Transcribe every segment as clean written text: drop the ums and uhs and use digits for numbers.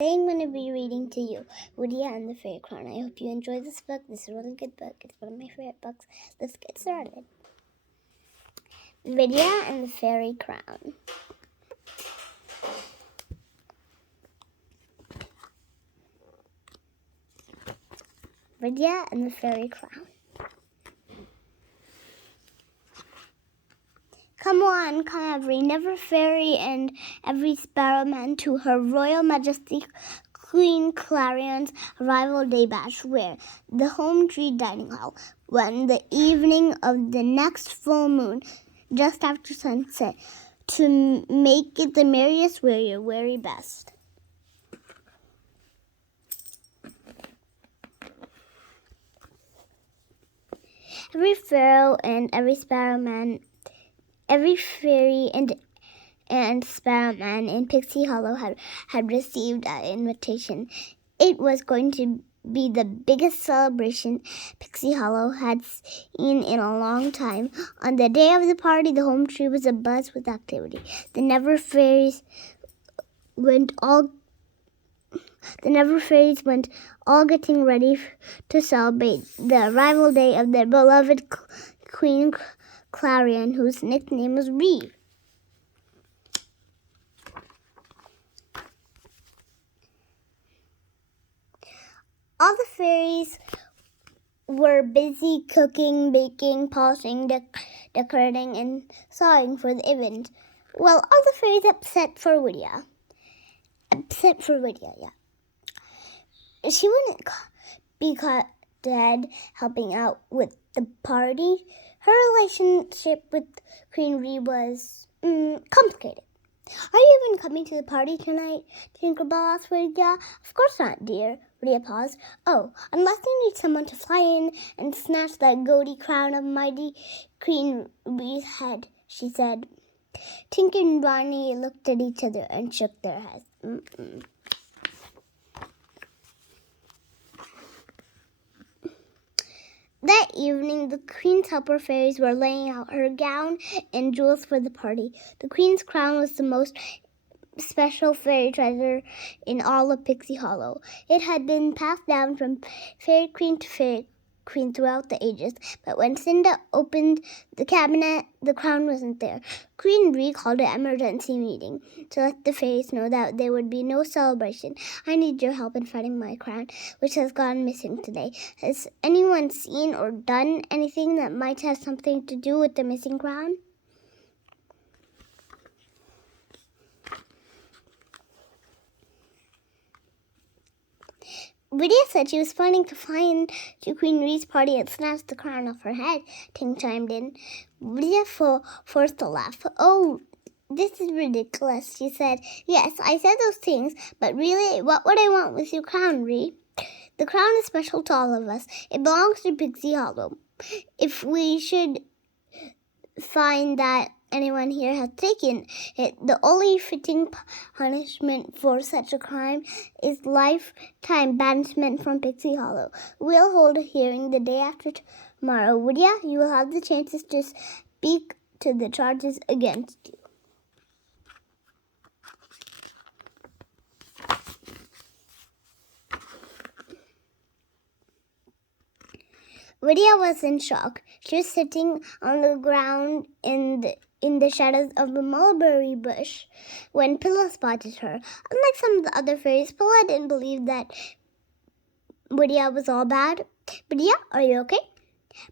Today I'm going to be reading to you Vidia and the Fairy Crown. I hope you enjoy this book. This is a really good book. It's one of my favorite books. Let's get started. Vidia and the Fairy Crown. Vidia and the Fairy Crown. Come on, come every never fairy and every sparrowman to her Royal Majesty Queen Clarion's arrival day bash, where the home tree dining hall, when the evening of the next full moon, just after sunset, to make it the merriest, wear your very best. Every pharaoh and every sparrowman, every fairy and sparrowman in Pixie Hollow had received an invitation. It was going to be the biggest celebration Pixie Hollow had seen in a long time. On the day of the party, the home tree was abuzz with activity. The Never Fairies went all getting ready to celebrate the arrival day of their beloved Queen Clarion, whose nickname was Reeve. All the fairies were busy cooking, baking, polishing, decorating, and sewing for the event. Well, all the fairies except for Vidia, yeah. She wouldn't be caught dead helping out with the party. Her relationship with Queen Reeve was complicated. Are you even coming to the party tonight? Tinkerbell asked Vidia. Of course not, dear. Vidia paused. Oh, unless you need someone to fly in and snatch that gaudy crown of mighty Queen Reeve's head, she said. Tinker and Bonnie looked at each other and shook their heads. That evening, the Queen's helper fairies were laying out her gown and jewels for the party. The Queen's crown was the most special fairy treasure in all of Pixie Hollow. It had been passed down from Fairy Queen to Fairy Queen throughout the ages, but when Cinda opened the cabinet, the crown wasn't there. Queen Reeve called an emergency meeting to let the fairies know that there would be no celebration. I need your help in finding my crown, which has gone missing today. Has anyone seen or done anything that might have something to do with the missing crown? Vidia said she was planning to fly into Queen Reeve's party and snatch the crown off her head, Tink chimed in. Vidia forced a laugh. Oh, this is ridiculous, she said. Yes, I said those things, but really, what would I want with your crown, Reeve? The crown is special to all of us. It belongs to Pixie Hollow. If we should find that anyone here has taken it, the only fitting punishment for such a crime is lifetime banishment from Pixie Hollow. We'll hold a hearing the day after tomorrow. Vidia, you will have the chances to speak to the charges against you. Vidia was in shock. She was sitting on the ground in the shadows of the mulberry bush when Pilla spotted her. Unlike some of the other fairies, Pilla didn't believe that Vidia was all bad. Vidia, are you okay?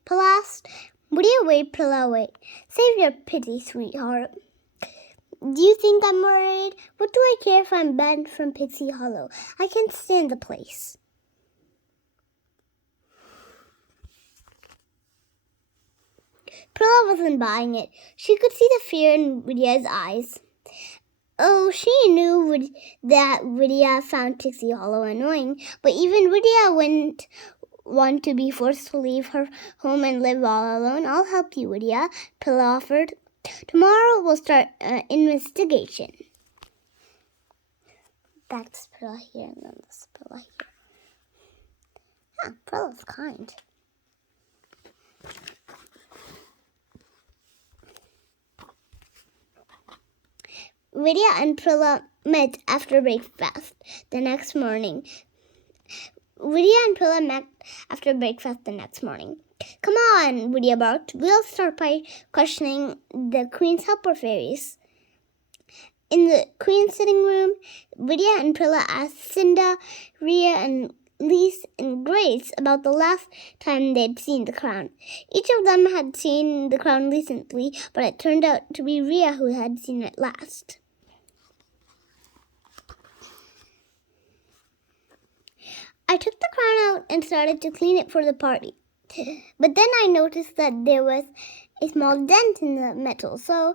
Pilla asked. Vidia, wait, Pilla, wait. Save your pity, sweetheart. Do you think I'm worried? What do I care if I'm banned from Pixie Hollow? I can stand the place. Pilla wasn't buying it. She could see the fear in Vidia's eyes. Oh, she knew that Vidia found Pixie Hollow annoying, but even Vidia wouldn't want to be forced to leave her home and live all alone. I'll help you, Vidia, Pilla offered. Tomorrow we'll start an investigation. That's Pilla here and then this Pilla here. Huh, Pilla's kind. Vidia and Prilla met after breakfast the next morning. Come on, Vidia barked. We'll start by questioning the Queen's helper fairies. In the Queen's sitting room, Vidia and Prilla asked Cinda, Rhea, and Lise and Grace about the last time they'd seen the crown. Each of them had seen the crown recently, but it turned out to be Rhea who had seen it last. I took the crown out and started to clean it for the party. But then I noticed that there was a small dent in the metal, so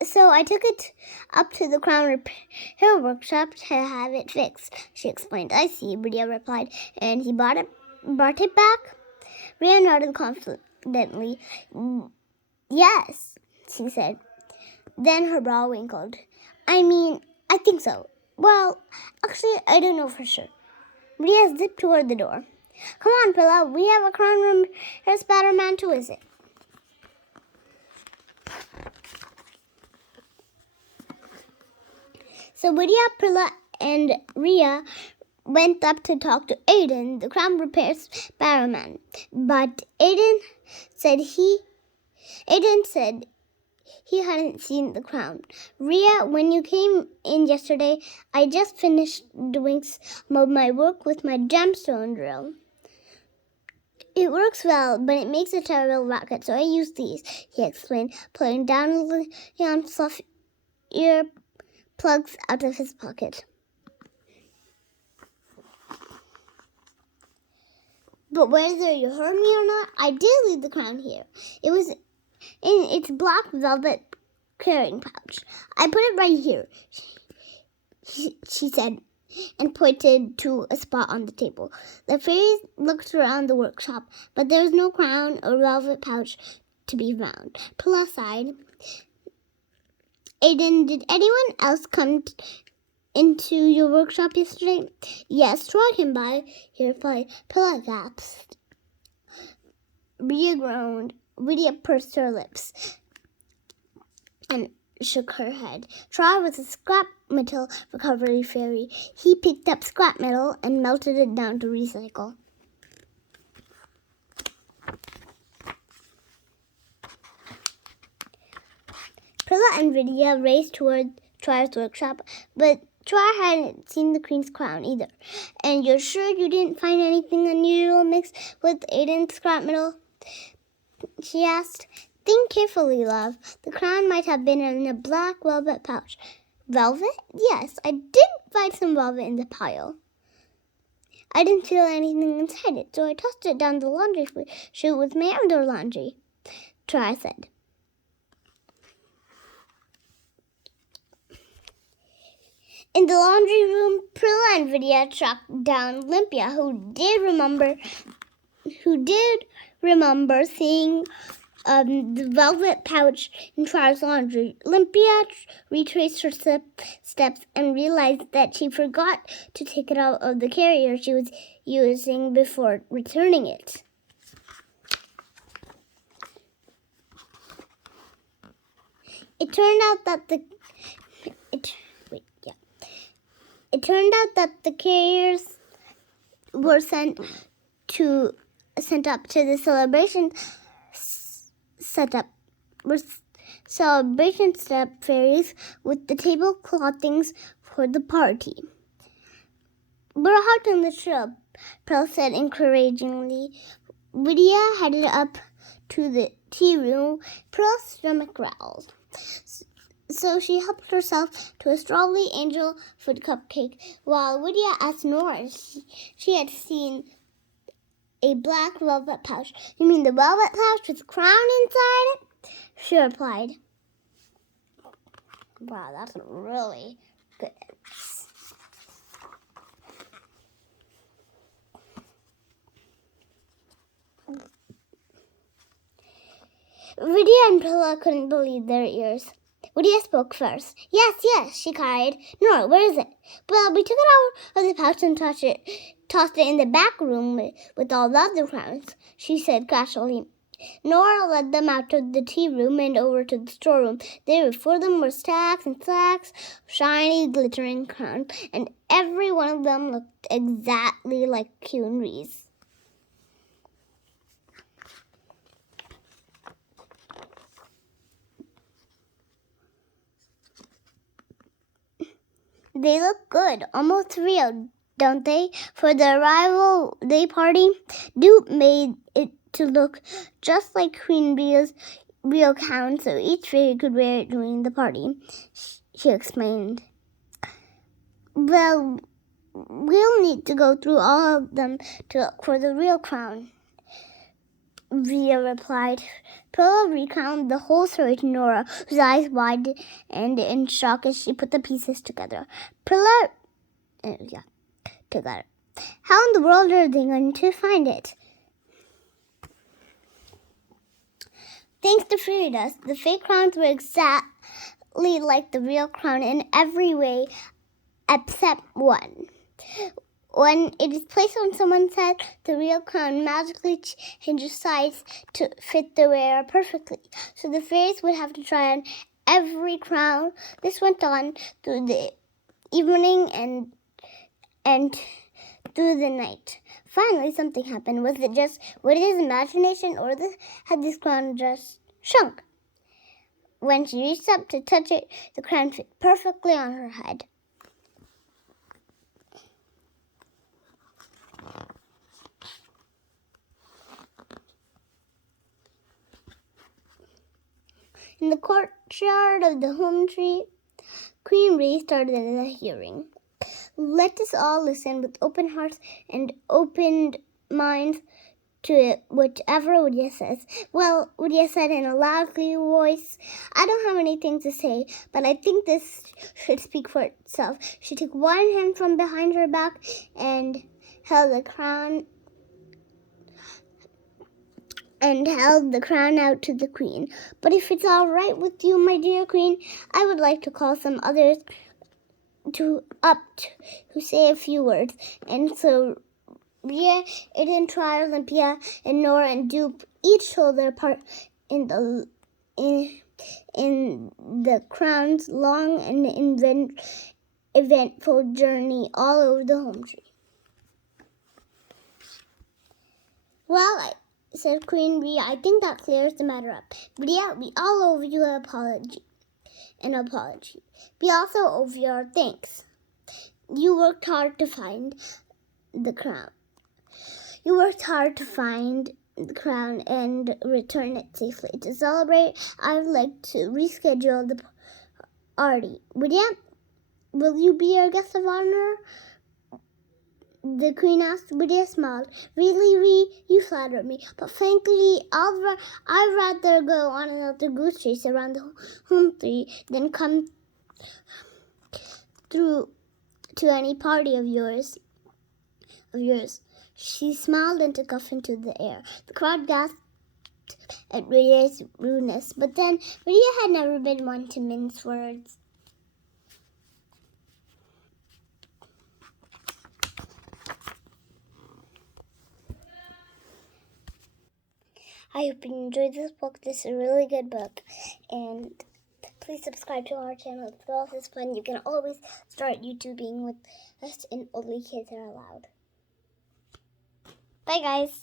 I took it up to the crown repair workshop to have it fixed, she explained. I see, Vidia replied, and he brought it back? Rhea nodded confidently. Yes, she said. Then her brow wrinkled. I think so. Well, actually, I don't know for sure. Rhea zipped toward the door. Come on, Prilla, we have a crown room hair spatter man to visit. So Vidia, Prilla, and Rhea went up to talk to Aiden, the crown repair spatter man. But Aiden said he hadn't seen the crown. Rhea, when you came in yesterday, I just finished doing some of my work with my gemstone drill. It works well, but it makes a terrible racket, so I use these, he explained, pulling down Leon's fluff ear plugs out of his pocket. But whether you heard me or not, I did leave the crown here. It was in its black velvet carrying pouch. I put it right here, she said, and pointed to a spot on the table. The fairies looked around the workshop, but there was no crown or velvet pouch to be found. Prilla sighed. Aiden, did anyone else come into your workshop yesterday? Yes, Troy came by, he replied. Prilla gasped. Rhea groaned. Vidia pursed her lips and shook her head. Troy was a scrap metal recovery fairy. He picked up scrap metal and melted it down to recycle. Prilla and Vidia raced toward Troy's workshop, but Troy hadn't seen the Queen's crown either. And you're sure you didn't find anything unusual mixed with Aiden's scrap metal? She asked. Think carefully, love. The crown might have been in a black velvet pouch. Velvet? Yes, I did find some velvet in the pile. I didn't feel anything inside it, so I tossed it down the laundry chute with my outdoor laundry, Troy said. In the laundry room, Prilla and Vidia tracked down Olympia, who did remember seeing the velvet pouch in Troy's laundry. Olympia retraced her steps and realized that she forgot to take it out of the carrier she was using before returning it. It turned out that the carriers were sent up to the celebration step fairies with the tablecloth things for the party. We're hot on the trip, Pearl said encouragingly. Vidia headed up to the tea room. Pearl's stomach growled, so she helped herself to a strawberry angel food cupcake, while Vidia asked Nora she had seen a black velvet pouch. You mean the velvet pouch with a crown inside it? She replied. Wow, that's really good. Vidia and Prilla couldn't believe their ears. Vidia spoke first. Yes, she cried. Nora, where is it? Well, we took it out of the pouch and tossed it in the back room with all the other crowns, she said casually. Nora led them out of the tea room and over to the storeroom. There before them were stacks and stacks of shiny, glittering crowns, and every one of them looked exactly like Queen Reese. They look good, almost real, don't they? For the arrival day party, Dupe made it to look just like Queen Bee's real crown, so each fairy could wear it during the party. She explained. Well, we'll need to go through all of them to look for the real crown, Vidia replied. Prilla recounted the whole story to Nora, whose eyes widened in shock as she put the pieces together. Together. How in the world are they going to find it? Thanks to fairy dust, the fake crowns were exactly like the real crown in every way except one. When it is placed on someone's head, the real crown magically changes size to fit the wearer perfectly. So the fairies would have to try on every crown. This went on through the evening and through the night. Finally, something happened. Was it just Lydia's imagination, or had this crown just shrunk? When she reached up to touch it, the crown fit perfectly on her head. In the courtyard of the home tree, Queen Bee started the hearing. Let us all listen with open hearts and open minds to whatever Vidia says. Well, Vidia said in a loud, clear voice, I don't have anything to say, but I think this should speak for itself. She took one hand from behind her back and held the crown out to the Queen. But if it's all right with you, my dear Queen, I would like to call some others to say a few words. And so Vidia, Eden, Tri, Olympia, and Nora and Dupe each told their part in the crown's long and eventful journey all over the home tree. Well, said Queen Bee, I think that clears the matter up. But yeah, we all owe you an apology. We also owe you our thanks. You worked hard to find the crown. And return it safely. To celebrate, I would like to reschedule the party. Will you be our guest of honor? The Queen asked. Vidia smiled. Really, you flatter me. But frankly, I'd rather go on another goose chase around the home tree than come through to any party of yours. She smiled and took off into the air. The crowd gasped at Vidia's rudeness, but then Vidia had never been one to mince words. I hope you enjoyed this book. This is a really good book. And please subscribe to our channel. It's all this fun. You can always start YouTubing with us, and only kids are allowed. Bye, guys.